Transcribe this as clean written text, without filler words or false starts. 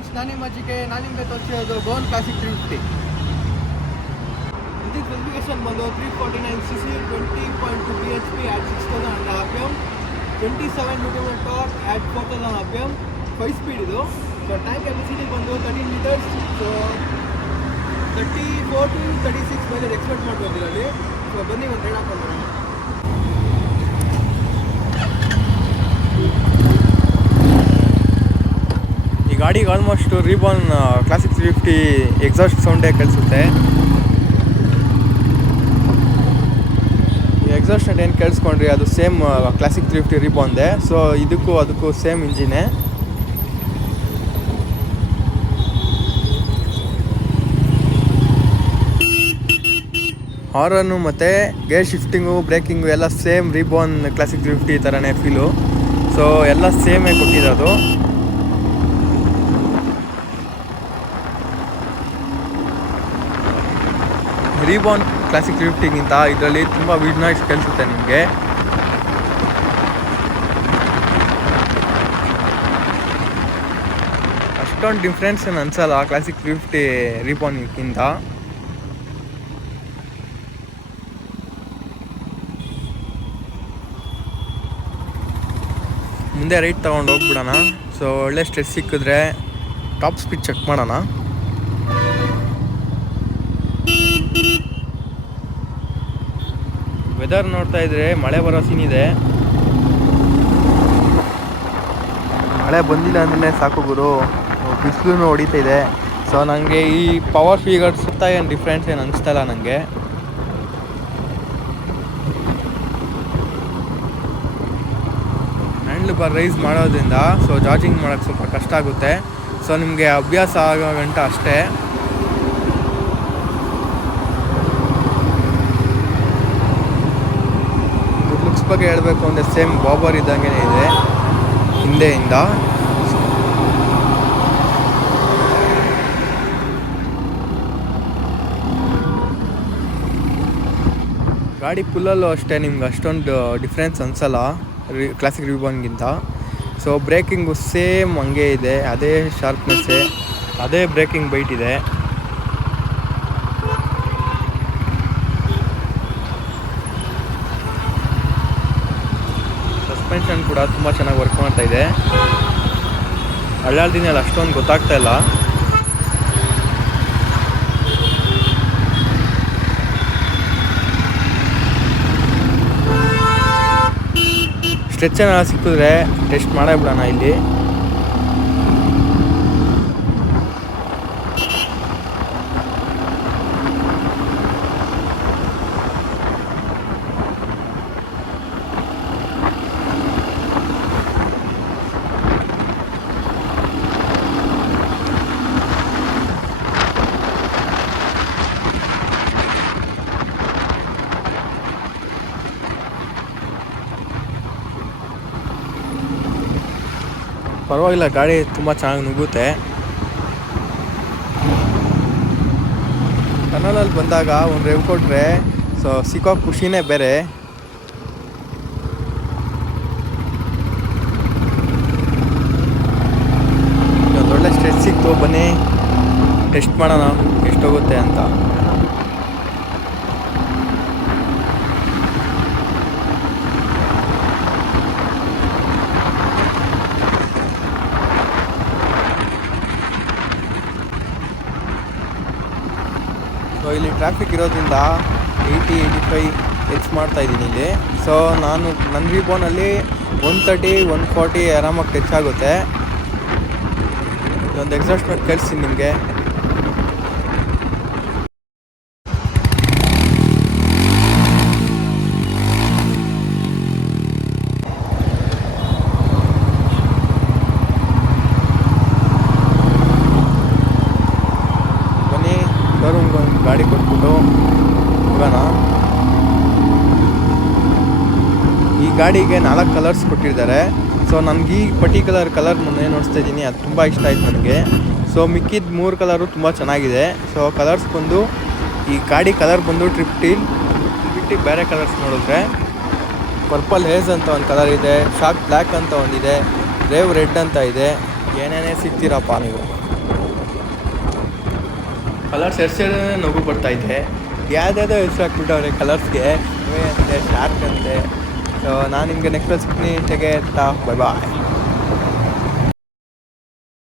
Friends, ನಾನು ನಿಮಗೆ ತೋರಿಸಿರೋದು ಗೋನ್ classic 350. ಇದಕ್ಕೆ ಸ್ಪೆಸಿಫಿಕೇಶನ್ ಬಂದು 349cc 20.2 bhp at 6000 rpm, 27 Nm torque at 4000 rpm, 5 speed ಇದು. ಸೊ ಟ್ಯಾಂಕ್ ಕೆಪಾಸಿಟಿ ಬಂದು 13 litres. So 34 to 36 mileage expect ಮಾಡ್ಬೋದು ಇದರಲ್ಲಿ. ಸೊ ಬನ್ನಿ ಒಂದು ರೈಡ್ ಹಾಕೊಂಡು ಬರೋಣ. ಈ ಗಾಡಿಗೆ ಆಲ್ಮೋಸ್ಟ್ ರೀಬಾರ್ನ್ ಕ್ಲಾಸಿಕ್ 350 ಎಕ್ಸಾಸ್ಟ್ ಸೌಂಡೇ ಕೇಳಿಸುತ್ತೆ. ಈ ಎಕ್ಸಾಸ್ಟ್ ಏನು ಕೇಳಿಸ್ಕೊಂಡ್ರಿ ಅದು ಸೇಮ್ ಕ್ಲಾಸಿಕ್ 350 ರೀಬಾರ್ನ್ದೆ. ಸೊ ಅದಕ್ಕೂ ಸೇಮ್ ಇಂಜಿನೇ. ಹಾರನ್ನು ಮತ್ತು ಗೇರ್ ಶಿಫ್ಟಿಂಗು ಬ್ರೇಕಿಂಗು ಎಲ್ಲ ಸೇಮ್ ರೀಬಾರ್ನ್ ಕ್ಲಾಸಿಕ್ 350 ಥರನೇ ಫೀಲು. ಸೊ ಎಲ್ಲ ಸೇಮೇ ಕೊಟ್ಟಿರೋದು. ರೀಬಾರ್ನ್ ಕ್ಲಾಸಿಕ್ 350ಗಿಂತ ಇದರಲ್ಲಿ ತುಂಬ ವೀಡ್ ನಾಯ್ಸ್ ಕೇಳಿಸುತ್ತೆ ನಿಮಗೆ. ಅಷ್ಟೊಂದು ಡಿಫ್ರೆನ್ಸ್ ಏನು ಅನಿಸಲ್ಲ ಕ್ಲಾಸಿಕ್ 350 ರೀಬಾರ್ನ್ಗಿಂತ. ಮುಂದೆ ರೈಟ್ ತೊಗೊಂಡು ಹೋಗ್ಬಿಡೋಣ. ಸೊ ಒಳ್ಳೆ ಸ್ಟ್ರೆಸ್ ಸಿಕ್ಕಿದ್ರೆ ಟಾಪ್ ಸ್ಪೀಡ್ ಚೆಕ್ ಮಾಡೋಣ. ವೆದರ್ ನೋಡ್ತಾ ಇದ್ರೆ ಮಳೆ ಬರೋ ಸೀನ್ ಇದೆ. ಮಳೆ ಬಂದಿಲ್ಲ ಅಂದರೆ ಸಾಕು ಗುರು, ಬಿಸಿಲು ಹೊಡಿತಾ ಇದೆ. ಸೊ ನನಗೆ ಈ ಪವರ್ ಫಿಗರ್ಸ್ ಸುತ್ತ ಏನು ಡಿಫ್ರೆನ್ಸ್ ಏನು ಅನಿಸ್ತಾಯಿಲ್ಲ ನನಗೆ. ಹ್ಯಾಂಡ್ಲ್ ಬಾರ್ ರೈಸ್ ಮಾಡೋದ್ರಿಂದ ಸೊ ಚಾರ್ಜಿಂಗ್ ಮಾಡೋಕ್ಕೆ ಸ್ವಲ್ಪ ಕಷ್ಟ ಆಗುತ್ತೆ. ಸೊ ನಿಮಗೆ ಅಭ್ಯಾಸ ಆಗೋ ಗಂಟ ಅಷ್ಟೇ. ಲುಕ್ಸ್ ಬಗ್ಗೆ ಹೇಳಬೇಕು ಅಂದರೆ ಸೇಮ್ ಬಾಬರ್ ಇದ್ದಂಗೆ ಇದೆ ಹಿಂದೆಯಿಂದ. ಗಾಡಿ ಫುಲ್ಲಲ್ಲೂ ಅಷ್ಟೇ ನಿಮ್ಗೆ ಅಷ್ಟೊಂದು ಡಿಫ್ರೆನ್ಸ್ ಅನಿಸಲ್ಲ ಕ್ಲಾಸಿಕ್ ರೀಬಾರ್ನ್ಗಿಂತ. ಸೊ ಬ್ರೇಕಿಂಗು ಸೇಮ್ ಹಂಗೆ ಇದೆ, ಅದೇ ಶಾರ್ಪ್ನೆಸ್ಸೇ, ಅದೇ ಬ್ರೇಕಿಂಗ್ ಬೈಟ್ ಇದೆ. ಸಸ್ಪೆನ್ಷನ್ ಕೂಡ ತುಂಬ ಚೆನ್ನಾಗಿ ವರ್ಕ್ ಮಾಡ್ತಾ ಇದೆ. ಅಲ್ಲಾಡ್ದಿನಲ್ಲಿ ಅಷ್ಟೊಂದು ಗೊತ್ತಾಗ್ತಾ ಇಲ್ಲ. ಸ್ಟ್ರೆಚ್ ಏನಾದ್ರು ಸಿಕ್ಕಿದ್ರೆ ಟೆಸ್ಟ್ ಮಾಡೇ ಬಿಡೋಣ ಇಲ್ಲಿ. ಪರವಾಗಿಲ್ಲ, ಗಾಡಿ ತುಂಬ ಚೆನ್ನಾಗಿ ನುಗ್ಗುತ್ತೆ. ಟನಲಲ್ಲಿ ಬಂದಾಗ ಒಂದು ರೇವ್ ಕೊಟ್ಟರೆ ಸೊ ಸಿಕ್ಕೋ ಖುಷಿನೇ ಬೇರೆ. ಒಳ್ಳೆ ಸ್ಟ್ರೆಸ್ ಸಿಕ್ತು, ಬನ್ನಿ ಟೆಸ್ಟ್ ಮಾಡೋಣ ಎಷ್ಟೋಗುತ್ತೆ ಅಂತ. ಸೊ ಇಲ್ಲಿ ಟ್ರಾಫಿಕ್ ಇರೋದ್ರಿಂದ 80-85 ಎಚ್ ಮಾಡ್ತಾಯಿದ್ದೀನಿ ಇಲ್ಲಿ. ಸೊ ನನ್ನ ರೀಬಾರ್ನಲ್ಲಿ 130, 140 ಆರಾಮಾಗಿ ಟಚ್ ಆಗುತ್ತೆ. ಇದೊಂದು ಎಕ್ಸಾಸ್ಟ್ ಮಾಡಿ ಕಳಿಸ್ತೀನಿ ನಿಮಗೆ. ಗಾಡಿ ಕೊಟ್ಬಿಟ್ಟು ಹೋಗೋಣ. ಈ ಗಾಡಿಗೆ 4 ಕಲರ್ಸ್ ಕೊಟ್ಟಿದ್ದಾರೆ. ಸೊ ನನಗೆ ಈ ಪರ್ಟಿಕ್ಯುಲರ್ ಕಲರ್ ನಾನು ಏನು ನೋಡ್ತಾ ಇದ್ದೀನಿ ಅದು ತುಂಬ ಇಷ್ಟ ಆಯ್ತು ನನಗೆ. ಸೊ ಮಿಕ್ಕಿದ 3 ಕಲರು ತುಂಬ ಚೆನ್ನಾಗಿದೆ. ಸೊ ಕಲರ್ಸ್ ಬಂದು ಈ ಗಾಡಿ ಕಲರ್ ಬಂದು ಟ್ರಿಪ್ಟಿಲ್ ಬಿಟ್ಟು ಬೇರೆ ಕಲರ್ಸ್ ನೋಡಿದ್ರೆ ಪರ್ಪಲ್ ಹೇಸ್ ಅಂತ ಒಂದು ಕಲರ್ ಇದೆ, ಶಾರ್ಕ್ ಬ್ಲ್ಯಾಕ್ ಅಂತ ಒಂದಿದೆ, ರೇವ್ ರೆಡ್ ಅಂತ ಇದೆ. ಏನೇನೇ ಸಿಗ್ತೀರಪ್ಪ ನೀವು. ಕಲರ್ಸ್ ಹೆಸರು ನಗು ಬರ್ತಾಯಿದೆ. ಯಾವುದ್ಯಾವುದೋ ಹೆಸರು ಹಾಕ್ಬಿಟ್ಟವ್ರೆ ಕಲರ್ಸ್ಗೆ, ಅಂತೆ ಶಾರ್ಕ್ ಅಂತೆ. ಸೊ ನಾನು ನಿಮಗೆ ನೆಕ್ಸ್ಟ್ ಸಿಗ್ತೀನಿ. ಟೇಕ್ ಕೇರ್, ಬೈ ಬಾಯ್.